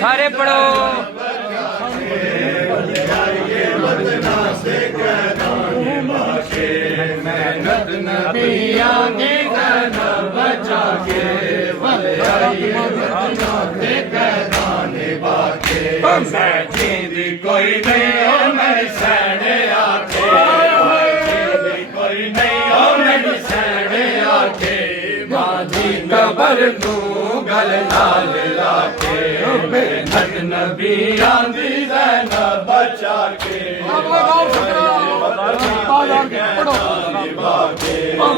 सारे पढ़ो। मेहनत नबिया की बचा के मैं जींदी कोई नहीं हो मेरी सैने आके, कोई नहीं हो मेरी सैने आके, माझी कबर नू गल नाल लाके, मेहनत नबिया दी बचा के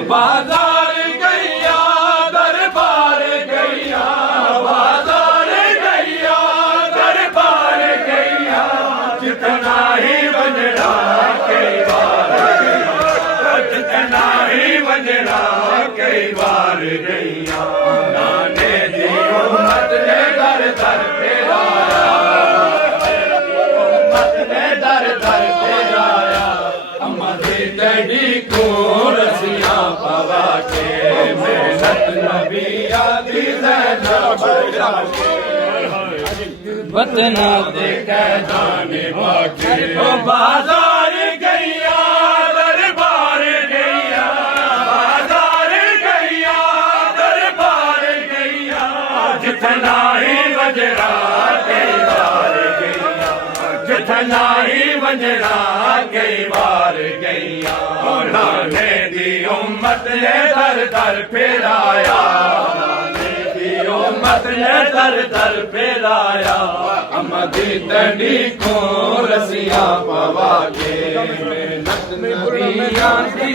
बाजार गैया दरबार गैया, बाजार गैया दरबार गैया, जितना ही वजड़ा कई बार गैया, जितना ही वजड़ा कई बार गैया, नाने दी उम्मत ने दर दर फेराया, उम्मत ने दर दर फेराया, अम्मा दी तेरी को रसिया पवा के, मेहनत नबिया दी बचा के, वतना दे जाने बाके, बाजार गैया दरबार गैया, बाजार गैया दरबार गैया, जितना ही वजरा कई बार गैया, जितना ही वजरा कई बार गैया, नाने दी उम्मत ने दर दर फेराया, नाने दी उम्मत ने दर दर फेराया, अम्मा दी तड़ी को रसिया पवा के, मेहनत नबिया दी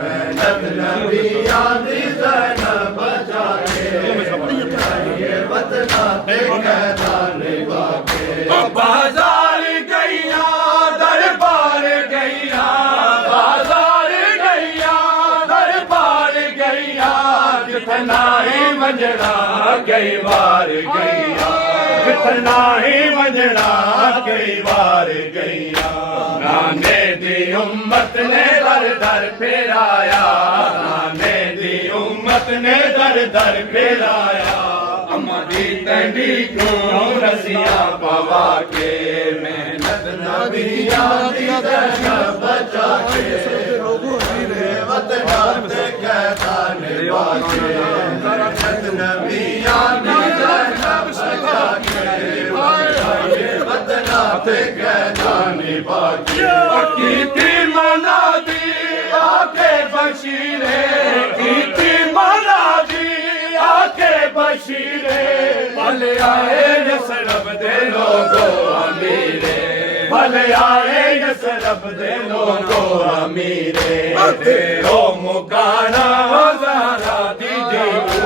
मेहनत नबिया दी बचा के, बाजार गैया दरबार गैया, बाजार गैया दरबार गैया, जितना ही वजड़ा कई बार गैया, जितना ही वजड़ा कई बार गैया, नाने दी उम्मत ने दर दर फेराया, नाने दी उम्मत ने दर दर फेराया, अम्मा दी तड़ी को रसिया पवा के, मेहनत नबिया दी बचा के, वतना ते कहता निभा के, मेहनत नबिया दी बचा के, वतना ते कहता निभा के, कीती मना दी आके बशीरे, कीती मना दी आके बशीरे, भले आए यसरब दे लोगो अमीरे, भले आए यसरब दे लोगो अमीरे, तेरो मुकाना ज़हरा दीदी को,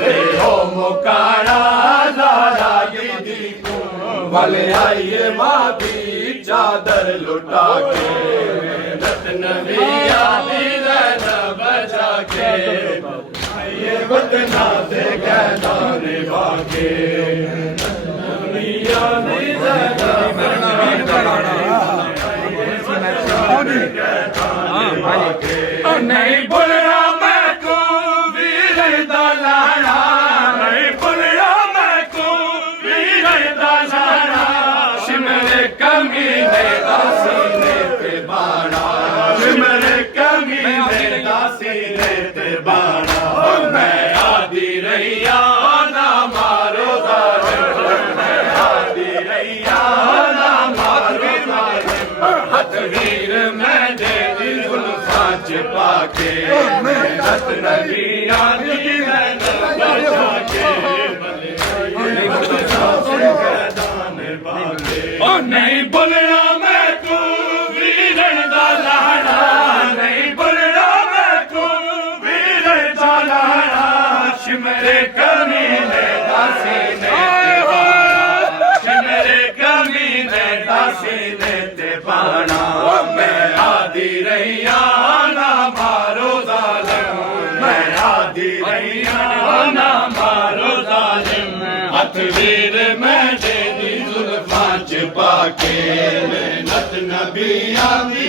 तेरो मुकाना ज़हरा दीदी को, भले आइए माँ भी चादर लुटा के, मेहनत नबिया दी बचा के, ये वतना से कहना निभा के, नबिया दी नहीं बोलना मैं को वीर दलाना, नहीं बोलना मैं को वीर दलाना, सिमरे कमी ने दासीने पे बाड़ा, सिमरे कमी ने दासीने पे बाड़ा, मैं आदि रैया ना मारो जालिम, मैं आदि रैया ना मारो जालिम, हथ वीर मैं दे दी जुल्फा छिपा के, मेहनत नबिया दी बचा के, नहीं बोलना मैं तू वीरन दा लाड़ा, नहीं बोलना मैं तू वीरन दा लाड़ा, सिमरे कमी ने दासी ने सिमरे कमी ने दासी ने ते पाना, मैं आदि रैया ना मारो जालिम, मैं आदि रैया ना मारो जालिम, हथ वीर मैं दे दी जुल्फा छिपा के, मेहनत नबिया दी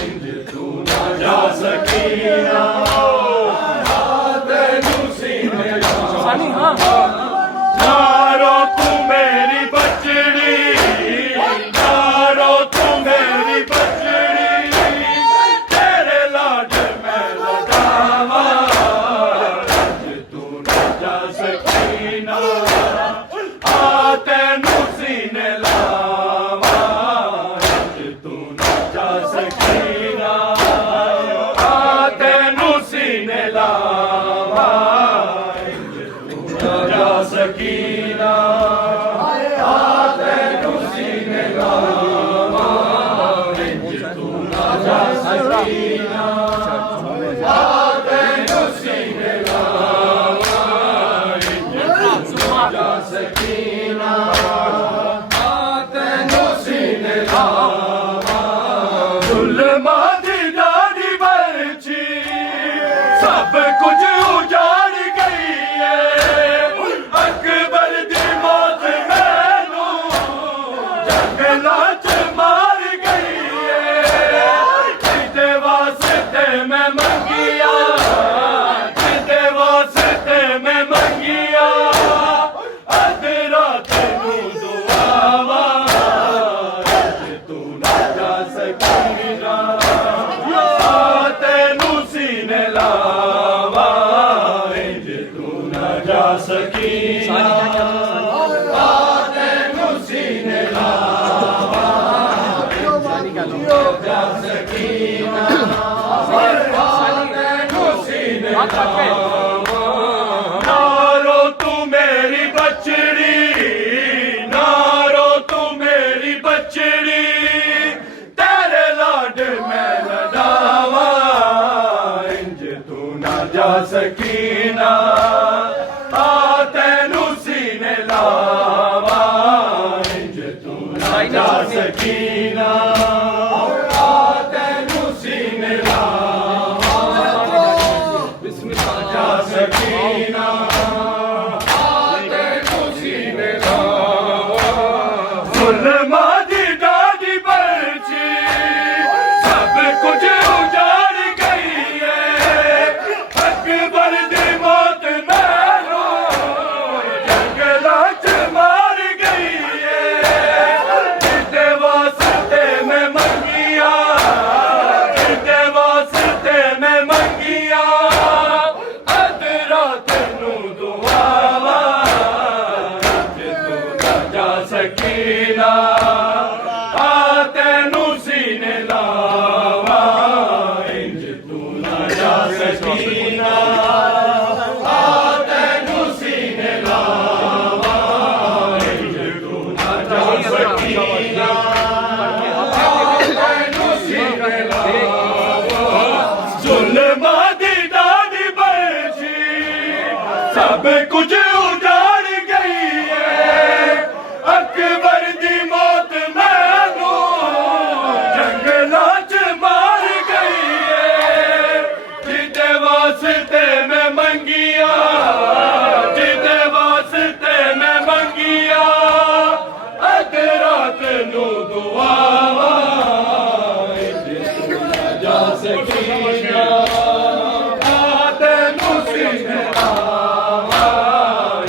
इंज तू ना जा सकीना तेनू सीने नारो तू मेरी बचड़ी नारो तू मेरी बचड़ी तेरे लाड में लगावा तू ना जा सकीना आ तेनू सीने लावा तू ना जा सकीना आ तेनू सीने लावा जा सकीना आ तेनू सीने लावा तू ना जा सकीना आ तेनू सीने लावा जा सकीना आ तेनू सीने लावा जुल्मा दी दादी बरछी सब कुछ उजाड़ गई है अकबर दी मौत मैनू जंगलां च मार गई है जिदे वास्ते मैं मंगिया जिदे वास्ते मैं मंगिया अध रात नू दुआवा तू ना जा सकीना तेनू सीने लावा इंज तू ना जा सकीना तेनू सीने लावा जा सकीना तेनू सीने लावा नारो तू मेरी बचड़ी नारो तू मेरी बचड़ी तेरे लाड में लडावा इंज तू ना जा सकीना आ तेनू सीने लावा इंज तू ना जा सकीना आ तेनू सीने लावा जा सकीना आ तेनू सीने लावा जुल्मा दी दादी बरछी सब कुछ उजाड़ गई है अकबर दी मौत मैनू जंगलां च मार गई है जिदे वास्ते मैं मंगिया जिदे वास्ते मैं मंगिया अध रात नू दुआवा तू ना जा सकीना आ तेनू सीने लावा इंज तू ना जा सकीना आ तेनू सीने लावा इंज तू ना जा सकीना तेनू सीने लावा जुल्मा दी दादी बरछी सब कुछ उजाड़ गई है अकबर दी मौत मैनू जंगलां च मार गई है जिदे वास्ते मैं मंगिया जिदे वास्ते मैं मंगिया अध रात नू दुआवा इंज तू ना जा सकीना आ तेनू सीने लावा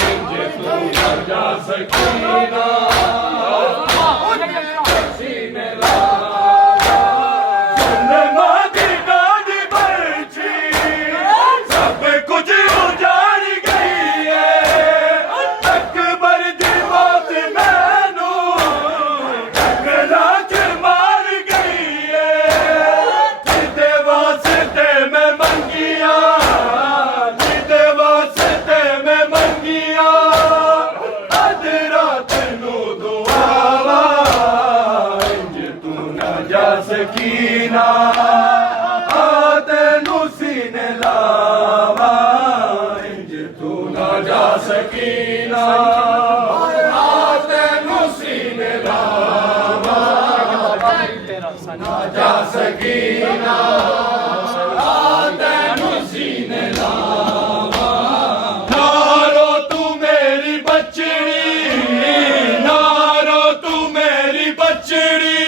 इंज तू ना जा सकीना सीने लावा जुल्मा दी दादी बरछी सब कुछ उजाड़ गई है अकबर दी मौत मैनू जंगलां च मार गई है जिदे वास्ते मैं मंगिया जिदे वास्ते मैं मंगिया अध रात नू दुआवा इंज तू ना जा सकीना आ तेनू सीने लावा इंज तू ना जा सकीना आ तेनू सीने लावा ना जा सकीना आ तेनू सीने लावा नारो तू मेरी बचड़ी नारो तू मेरी बचड़ी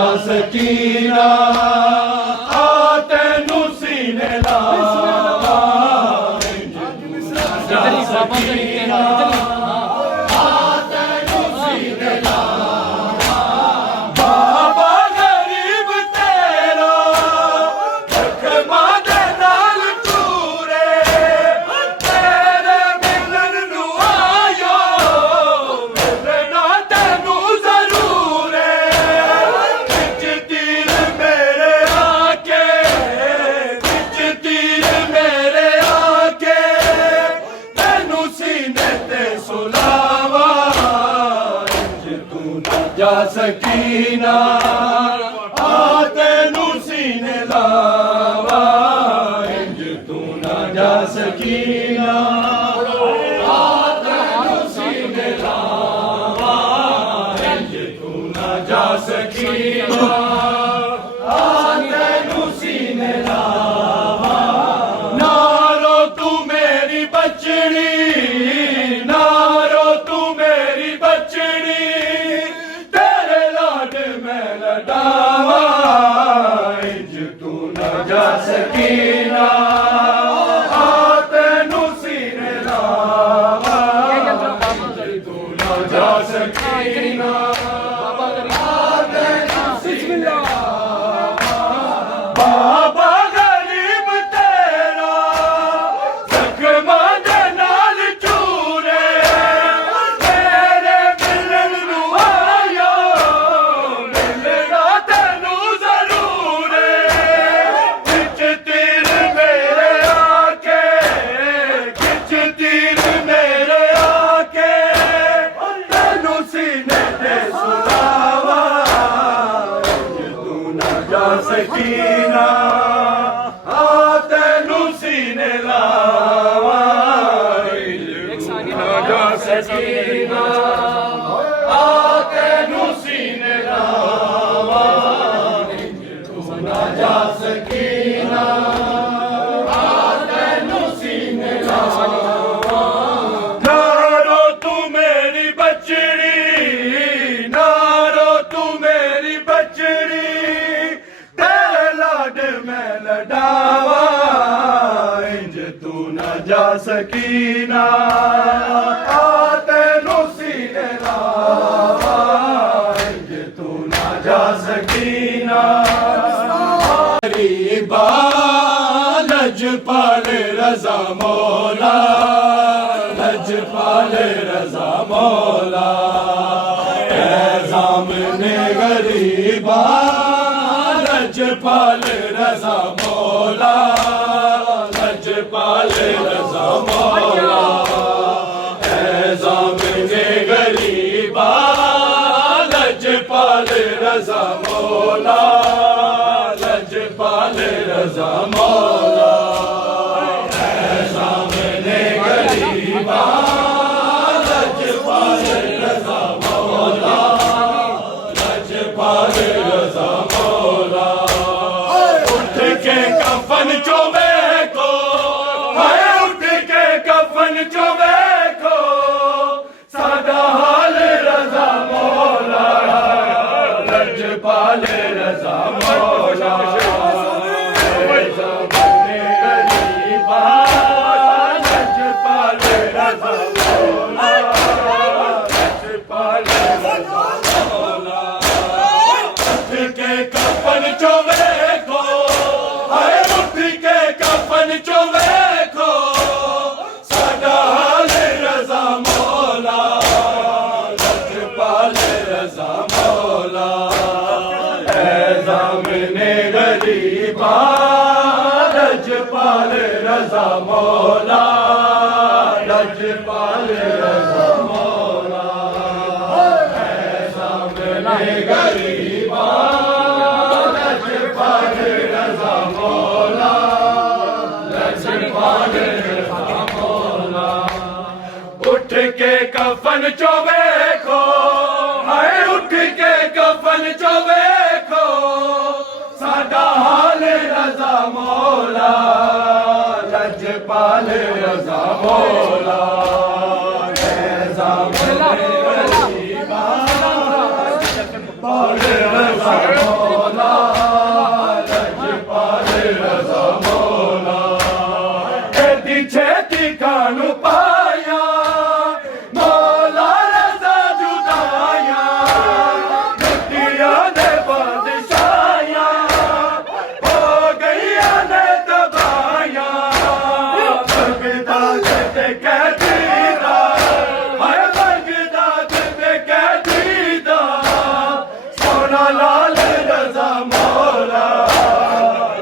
जा सकीना आ तैनू सीने लावा इंज तू ना जा सकीना आ तैनू सीने लावा बाबा गरीब तेरा जख्मां दे नाल चूरे तेरे मिलन नू आयो मिलना तैनू जरूर विच तीर मेरे आके विच तीर मेरे आके तैनू सीने ते सुलावा इंज तू ना जा सकीना आ तैनू सीने लावा इंज तू ना जा सकीना आ तैनू सीने लावा इंज तू ना जा सकीना आ तैनू सीने लावा नारो तू मेरी बचड़ी नारो तू मेरी बचड़ी तेरे लाड में लडावा इंज तू ना जा सकीना आ तैनू सीने लावा इंज तू ना जा सकीना आ तैनू सीने लावा बाबा गरीब तेरा जख्मां दे नाल चूरे तेरे मिलन नू आयो मिलना तैनू जरूर खिच तीर मेरे आके खिच तीर मेरे आके तैनू सीने ते सुलावा इंज तू ना जा सकीना आ तैनू सीने लावा इंज तू ना जा सकीना आ तैनू सीने लावा इंज तू ना जा सकीना आ तैनू सीने लावा नारो तू मेरी बचड़ी नारो तू मेरी बचड़ी तेरे लाड में लडावा इंज तू ना जा सकीना आ तैनू सीने लावा इंज तू ना जा सकीना गरीबा लजपाल रजा मौला लजपाल रजा मौला सामने गरीबा लजपाल रजा मौला लजपाल रजा मौला सामने गरीबा लजपाल रजा मौला लजपाल रजा मौला सामने गरीबा लजपाल रजा मौला लजपाल रजा मौला उठ के कफन चोवे को हाय उठ के कफन चोवे को सादा हाल रजा मौला लजपाल रजा मौला सामने गरीबा लजपाल रजा मौला लजपाल रजा मौला उठ के कफन चोवे को हाय उठ के कफन चोवे को सादा हाल रजा मौला लजपाल रजा मौला सामने गरीबा लजपाल रजा मौला लजपाल रजा मौला सामने गरीबा लजपाल रजा मौला लजपाल रजा मौला उठ के कफन चोवे को हाय उठ के कफन चोवे को सादा हाल रजा मौला लजपाल रजा मौला सामने गरीबा लजपाल रज़ा मौला, लजपाल रज़ा मौला। एडी छेती कानू पाया मौला रज़ा जुदाया, दुनिया दे बादशाया हो गईया ने दबाया। बगदाद ते कैदीदा, हाय बगदाद ते कैदीदा, सोना लाल रज़ा मौला,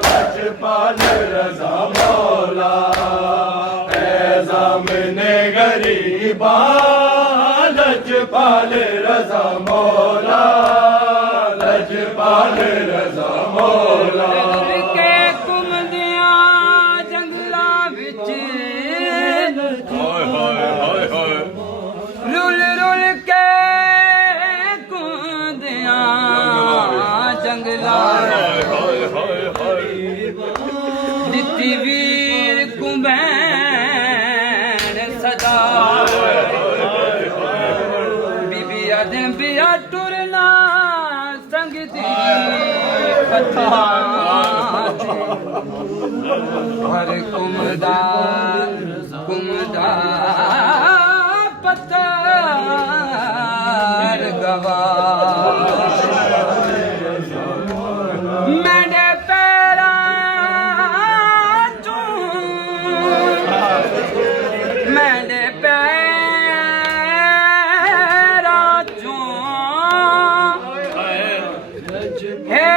लजपाल रज़ा मौला। ऐ ज़ामिने गरीबा, लजपाल रज़ा मौला, लजपाल रज़ा मौला। के घुमदिया जंगला विच रुल रुल के घुमदिया जंगला दित्ती वीर कुंभैन सदा। बीबी आदम बिया टुरना संग दी कथा, हर कुमदा कुमदा पत्थर गवा। मैंने पैरा चूं, मैंने पैरा चूं हे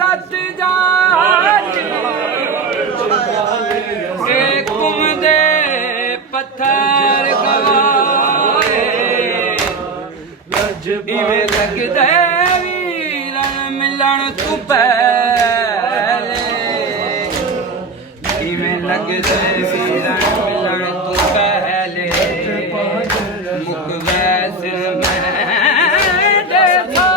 रत जाए घुमदे पत्थर गवाए। इवें लगदे वीरन मिलन तू पहले, इवें लगदे वीरन मिलन तू पहले। मुख वैस मैं देखा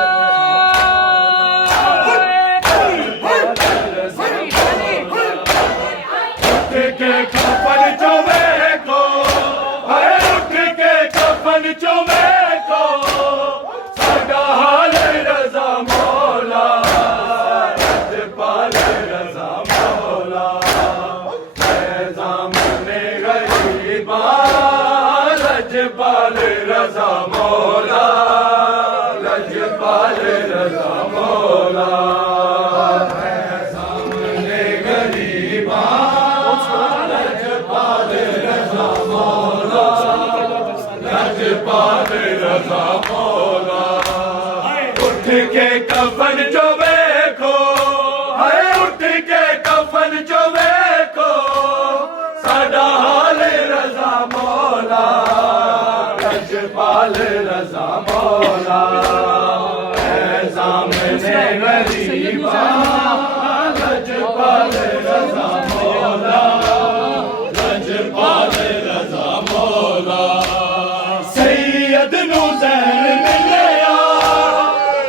के कफन चोवे को, हाय उठ के कफन चोवे को, साडा हाल रज़ा मौला, लजपाल रज़ा मौला। ऐ ज़ामिने गरीबा, लजपाल रज़ा मौला, लजपाल रज़ा मौला। ऐ ज़ामिने गरीबा, लजपाल रज़ा मौला, लजपाल रज़ा मौला। उठ के कफन जो देखो, हाय उठ के कफन जो देखो, साडा हाल रज़ा मौला, लजपाल रज़ा मौला। ऐ ज़ामिने गरीबा, लजपाल रज़ा मौला, लजपाल रज़ा मौला। सैयद नू ज़ैन मिलिया,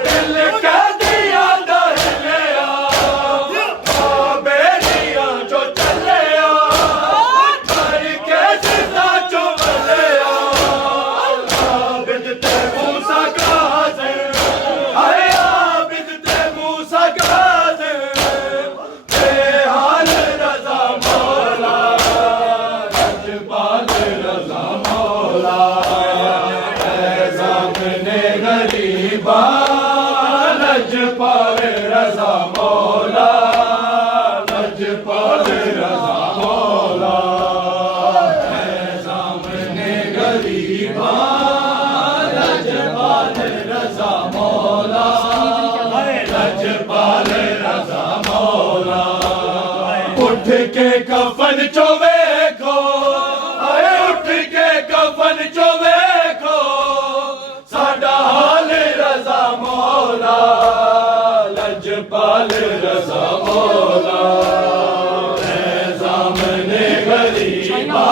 दिल कैदिया दा हिलिया, बेड़ियां चो चलिया, डर के जिंदा चो बलिया। आबिद ते मूसा काज़िम, हाय आबिद ते मूसा काज़िम, बेहाल रज़ा मौला, लजपाल रज़ा मौला। ऐ ज़ामिने गरीबा, लजपाल रज़ा मौला, लजपाल रज़ा मौला। ऐ ज़ामिने गरीबा, लजपाल रज़ा मौला, लजपाल रज़ा मौला। उठ के कफन चो देखो, हाय उठ के कफन चो देखो, साडा हाल रज़ा मौला, लजपाल रज़ा मौला। ऐ ज़ामिने गरीबा,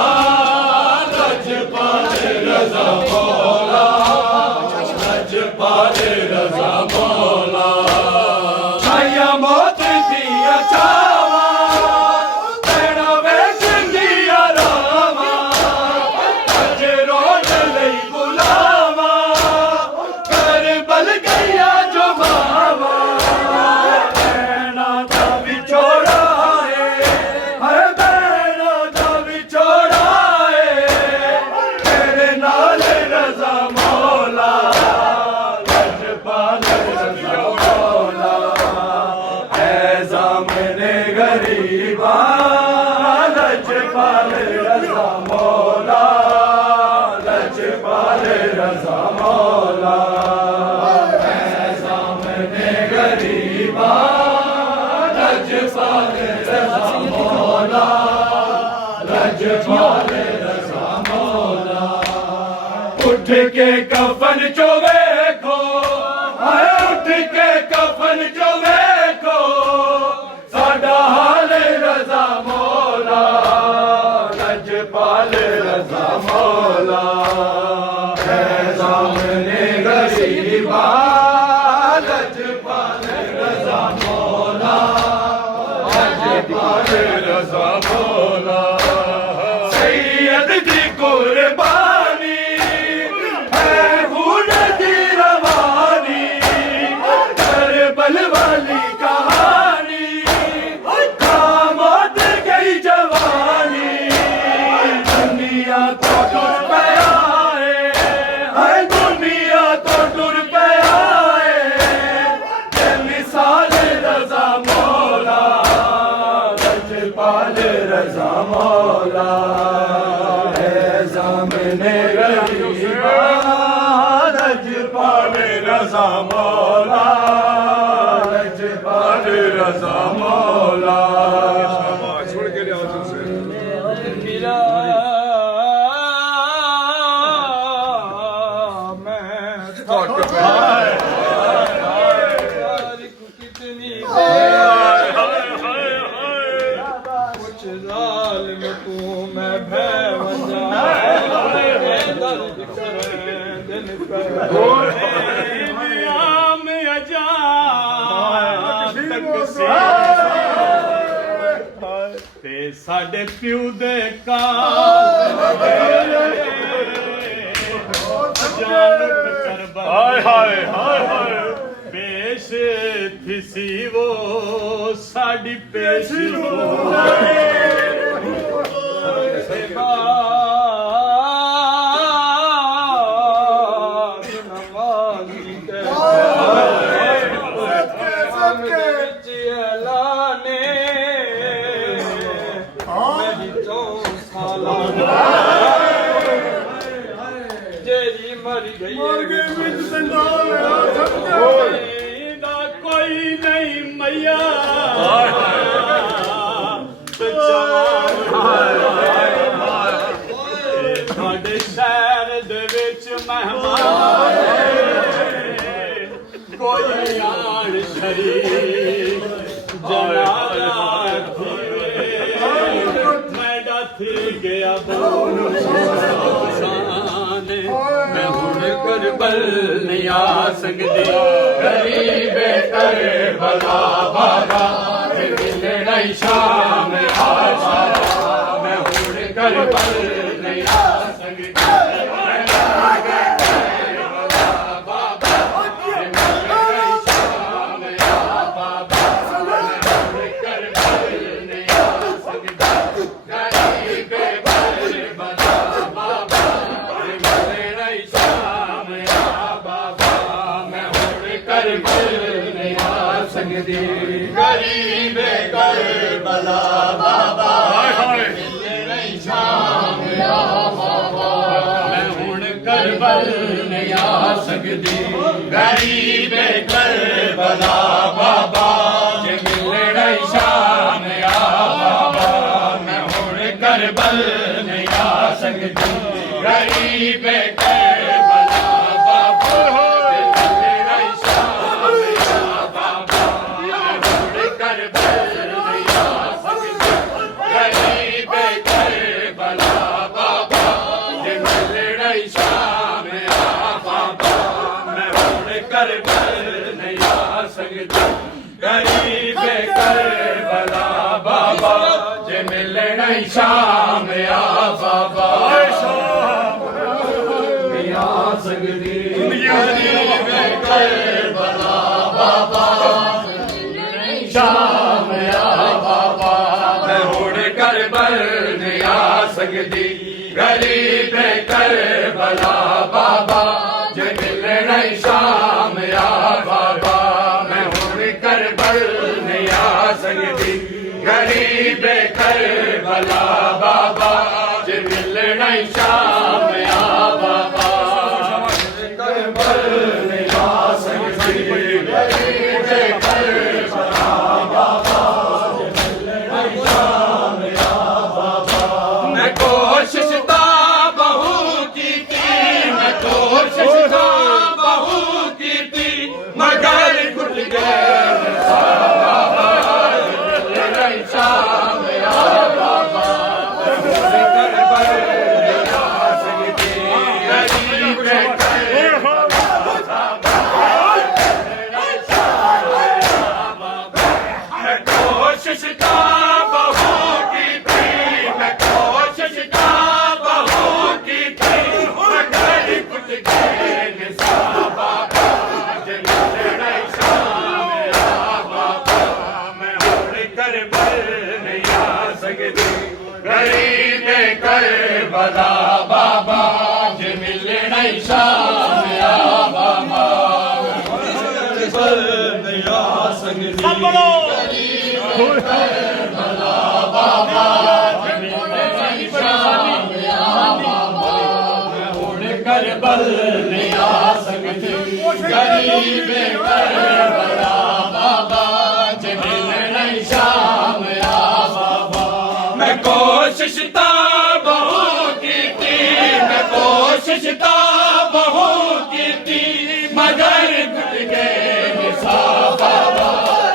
लजपाल रज़ा मौला, लजपाल रज़ा मौला। छाया मौत दिया छावा, तेरा वेख दिया रावा, अज रोज लई बुलावा, करबल गया जो मौला है सामने गरीबा लजपाल रज़ा मौला लजपाल रज़ा मौला उठ के कफन चो देखो उठ के कफन चो देखो साडा हाल रज़ा मौला लजपाल रज़ा मौला है सामने गरीबा लजपाल रज़ा मौला लजपाल रज़ा मौला सैयद दी कुर्बानी है खून दी रवानी करबल वाली कहानी कामत गई जवानी दुनिया तो टुर पे आए दुनिया तो टुर पे आए ये मिसाल रज़ा मौला लजपाल रज़ा मौला है सामने गरीबा लजपाल रज़ा मौला लजपाल रज़ा मौला छोड़ के ले आओ मेरा मैं कितनी कुछ जालिम तू मैं भय वंजा दर्द करे दिल पे आम अजा तक ते साडे प्यू दे हाय हाय हाय हाय पेश थी वो साडी पेश जेरी मर गई कोई नहीं मैया ਤੁਹਾਡੇ ਸ਼ਹਿਰ ਦੇ ਵਿੱਚ ਮਹਿਮਾਨ ਕੋਈ ਆਣ ਸ਼ਰੀਕ ਜਨਾਜ਼ਾ ਮੈਂ ਡਾਥੀ ਗਿਆ ਬੋਲ मैं हुण करबल नहीं आ सकती गरीब करबला बाबा मिलना शाम आशा मैं हुण करबल नहीं आ सकती गरीब करबला बाबा मिलने शाम या बाबा मैं हुण करबल नहीं आ सकती गरीब करबला बाबा मिलने शाम या बाबा मैं हुण करबल नहीं आ सकती गरीब करबला बाबा गरीब करबला बाबा जे मिलना शाम या बाबा आ सकती गरीब करबला बाबा शाम या बाबा मैं हुण करबल नहीं आ सकती गरीब करबला बाबा जे मिलना शाम या बाबा मैं हुण करबल नहीं आ सकती गरीब करबला बाबा जे मिलना शाम या बाबा करबल नहीं आ सकते गरीब करबला बाबा जे मिलने शाम आ बाबा मैं कोशिश ता बहुत की मैं कोशिश ता बहुत की मगर घुट गए बाबा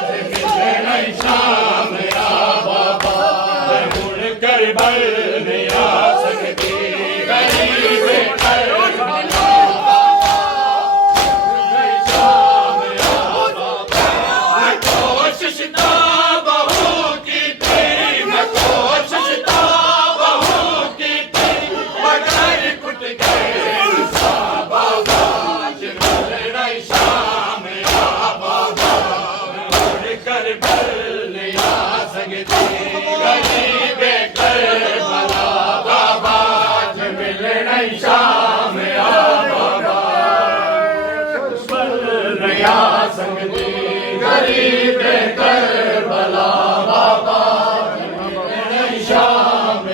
जे मिलने शाम आ बाबा मैं हुण करबल नहीं आ सकती गरीब गरीब करबला बाबा शाम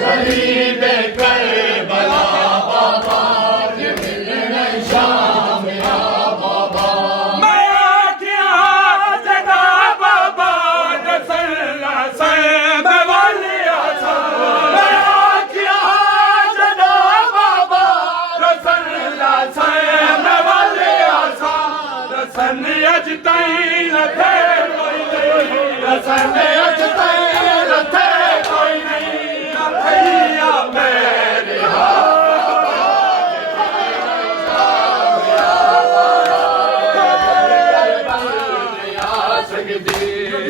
गरीब करबला बाबा शाम बाबा मैं क्या जगा बाबा दसला से बवालिया सा रसन अज ताईं न थे कोई नहीं रसन अज ताईं न थे कोई नहीं न भैया मेरे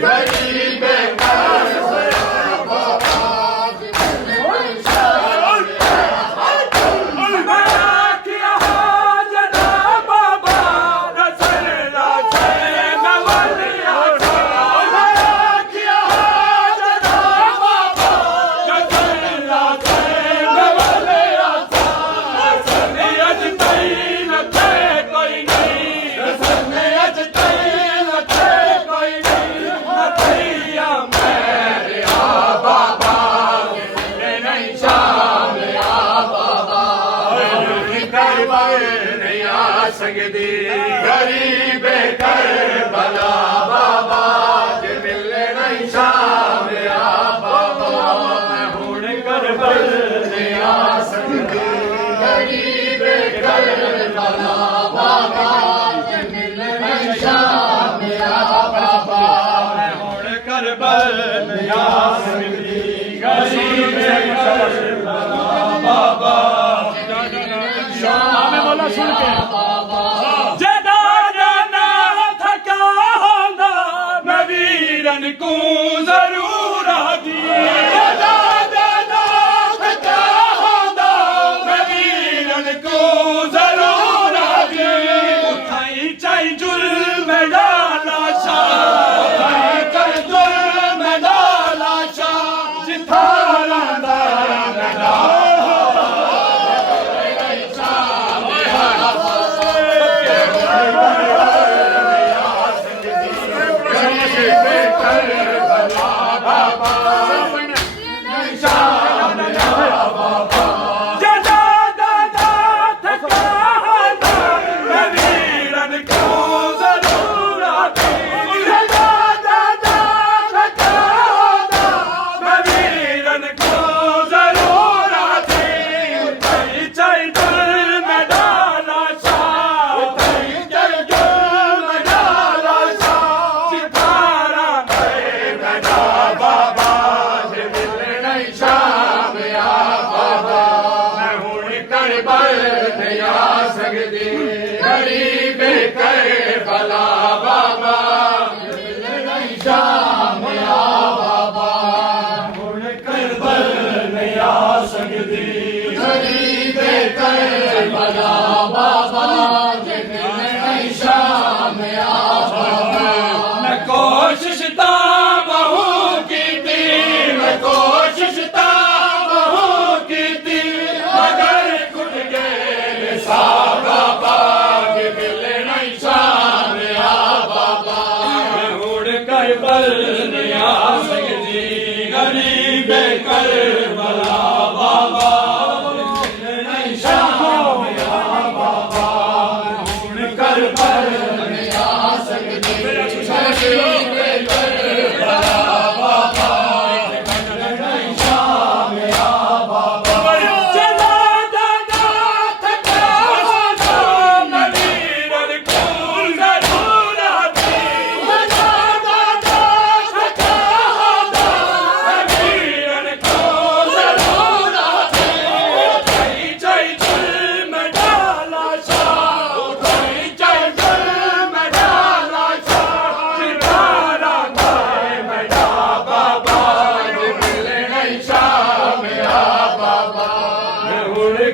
गरीब सकती गरीब करबला बाबा जे मिलने शाम आ बाबा मैं हुण करबल नहीं आ सकती गरीब करबला बाबा जे मिलने शाम आ बाबा मैं हुण करबल नहीं आ सकती गरीब करबला बाबा शाम वाला सुन के को जरूर आती वीरन को जरूर आती उठाई चाई जुल्म डाला शाह जुल्म डाला शाह जिथा लांदा गरीब करबला बाबा शाम आ बाबा हुण करबल नहीं आ सकती गरीब करबला बाबा शाम आ बाबा मैं कोशिश ता बहुत की मैं कोशिश ता बहुत की मगर खुद के साबा के मिलने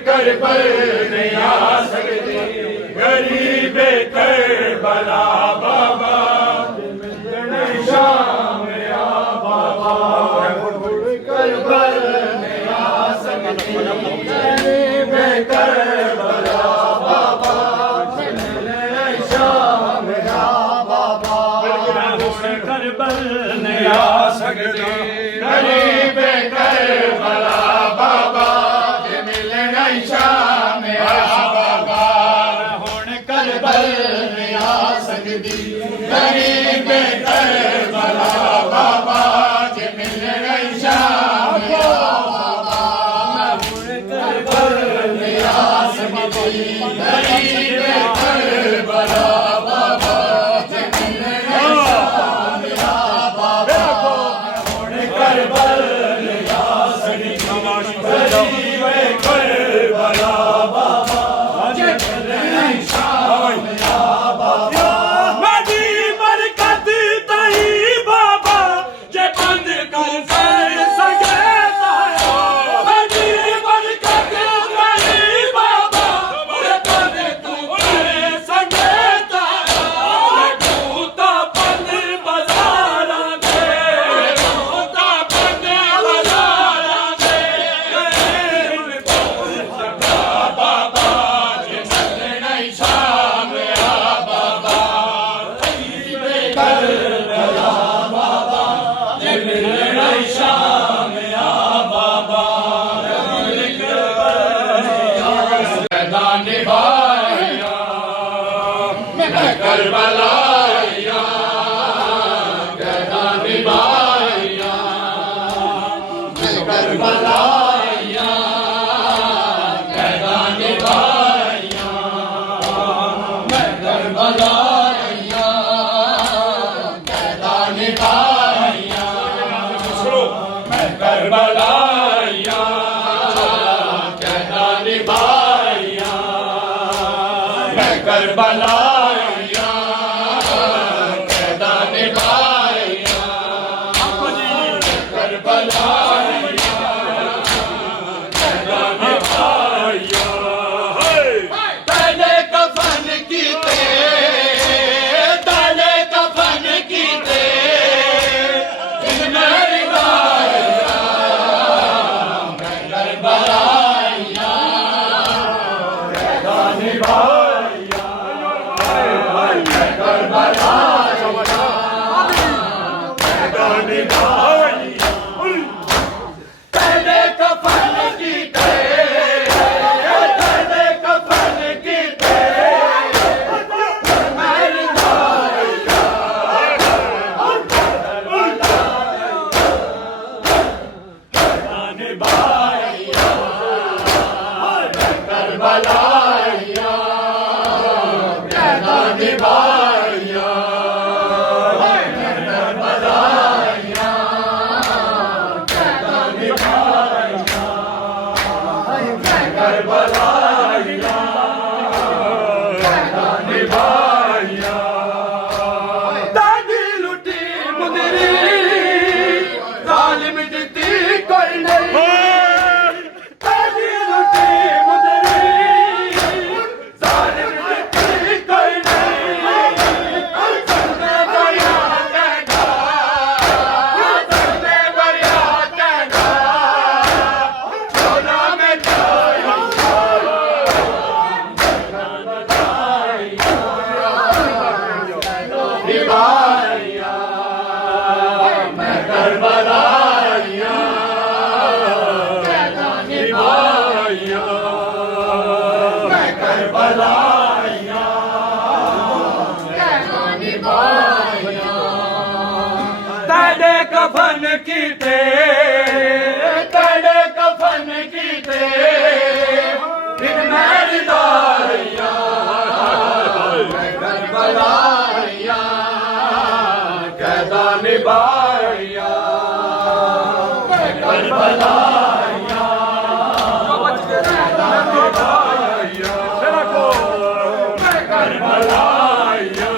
करबल नहीं आ सकते गरीबे करबला बाबा शाम या बाबा करबल नहीं आ सकते गरीबे करबला बाबा शाम या बाबा करबल नहीं आ सकते गरीबे करबला बाबा मिलना शाम या बाबा हुण करबल नहीं आ सकती गरीबे करबला बाबा मिलना शाम या बाबा हुण करबल नहीं आ सकती गरीबे करबला बाबा मिलना शाम या बाबा हुण करबल नहीं आ सकती गरीबे करबला बाबा मिलना शाम या बाबा मदी बरकत तई बाबा जे बंद कर सके मदी बरकत तई बाबा जे बंद तू कर सके तू तो बंद बाजारां दे तू तो बंद बाजारां दे बाबा जे मिलना शाम या बाबा करबला बाबा जे मिलना शाम या बाबा मैदान निभाया मैं करबलाया मैदान निभाया मैं करबलाया मैदान निभाया मैं करबलाया मैदान निभाया मैं करबलाया मैदान निभाया मैं करबलाया मैदान निभाया करबलाया मैदान निभाया तले कफन कीते तले कफन कीते मेरी गाया मैं करबलाया मैदान निभाया मैं करबलाया मैदान निभाया तले कफन कीते तले कफन कीते मेरी गाया मैदान निभाया मैं करबलाया मैदान निभाया मैं करबलाया मैदान निभाया मैं करबलाया मैदान निभाया दादी लुटी मुदरी जालिम जिती कोई नहीं दादी लुटी मुदरी जालिम जिती कोई नहीं सबने बरिया कहना सबने बरिया कहना सोना में निभाया मैं करबलाया निभाया मैं करबलाया निभाया तेरे कफन कीते तेरे कफन कीते फिर मेरी दारिया मैं करबलाया कैदा निभाया मैं करबलाया कैदा निभाया मैं करबलाया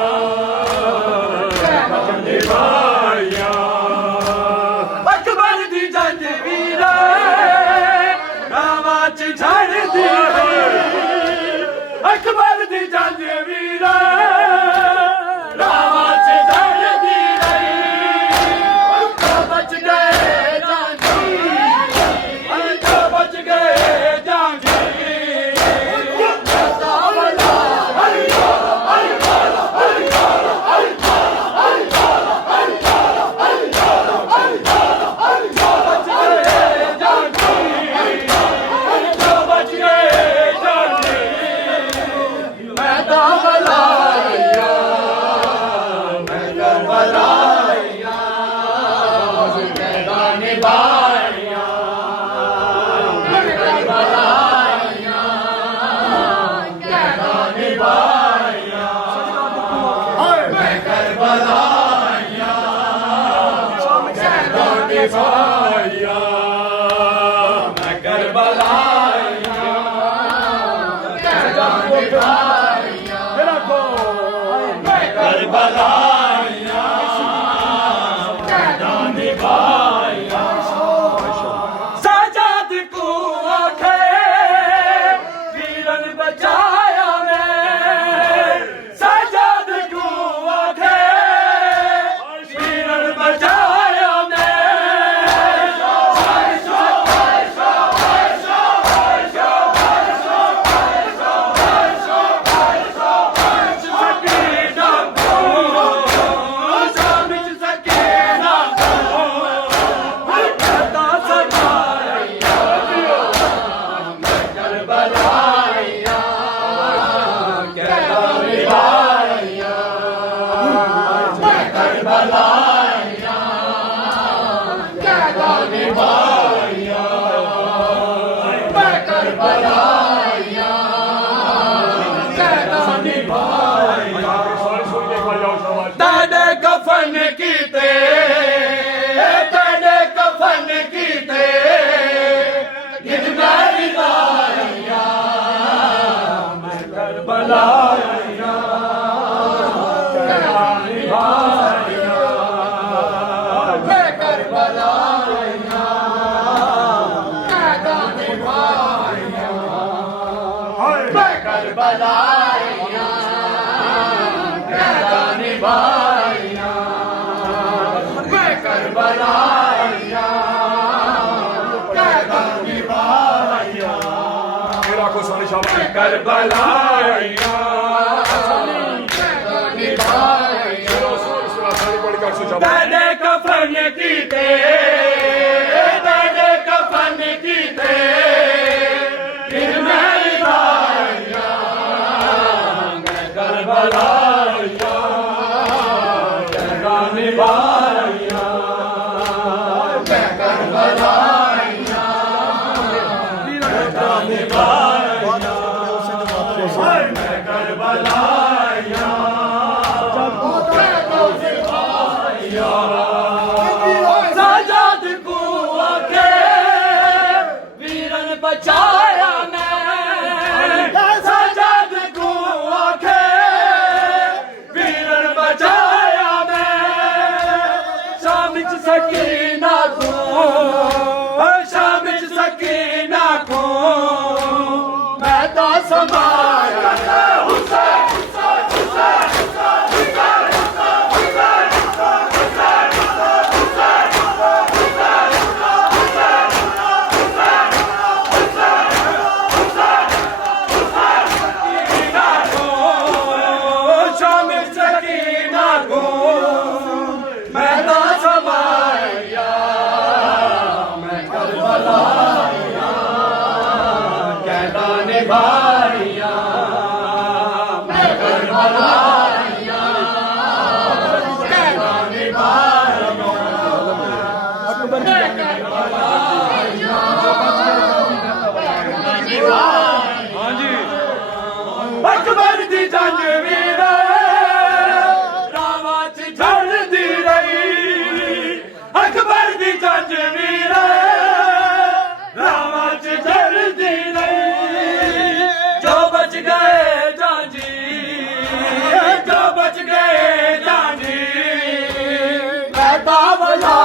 कैदा निभाया अकबर दी जंजीर निभाया मैं करबलाया कैदा निभाया मेरा को मैं करबलाया कैदा निभाया सजाद को आखे वीरन बचाया मैं सजाद को आखे वीरन बचाया मैं कफन कीते तेरे कफन कीते गिन मेरी लाया मैं करबलाया कैदा निभाया मैं करबलाया कैदा निभाया मैं करबलाया कैदा निभाया करबलाया कैदा निभाया मेरा को सोने शाबाश करबलाया कैदा निभाया तेरे कफन कीते तेरे कफन कीते फिर मेरी लाया मैं करबलाया कैदा निभाया सजाद को आके वीरन बचाया मैं सजाद को आके वीरन बचाया मैं शाम च सकीना को शाम च सकीना को मैं तो समाया निभाया मैं करबलाया कैदा निभाया मैं करबलाया हाँ जी अकबर दी जंग वीर रावा च झड़दी रही अकबर दी जंग वीर रावा च झड़दी रही जो बच गए जाजी जो बच गए जाजी मैं बाबला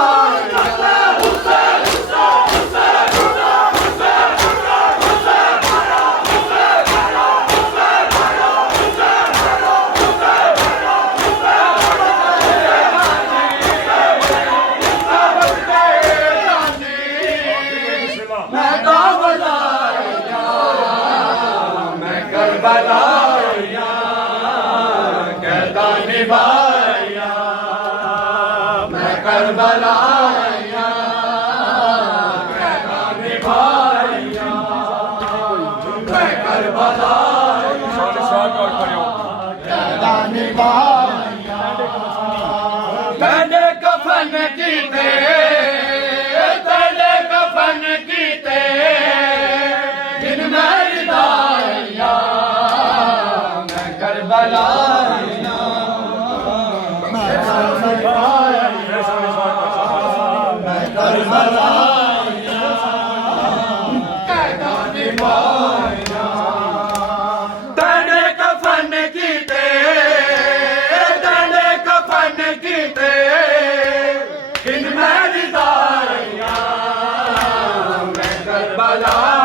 करबलाया कैदा निभाया मैं करबलाया कैदा निभाया मैं करबलाया कैदा निभाया मैंने कफन कीते तेरे कफन कीते जिन मेरी लाया मैं करबलाया मैं करबलाया करबला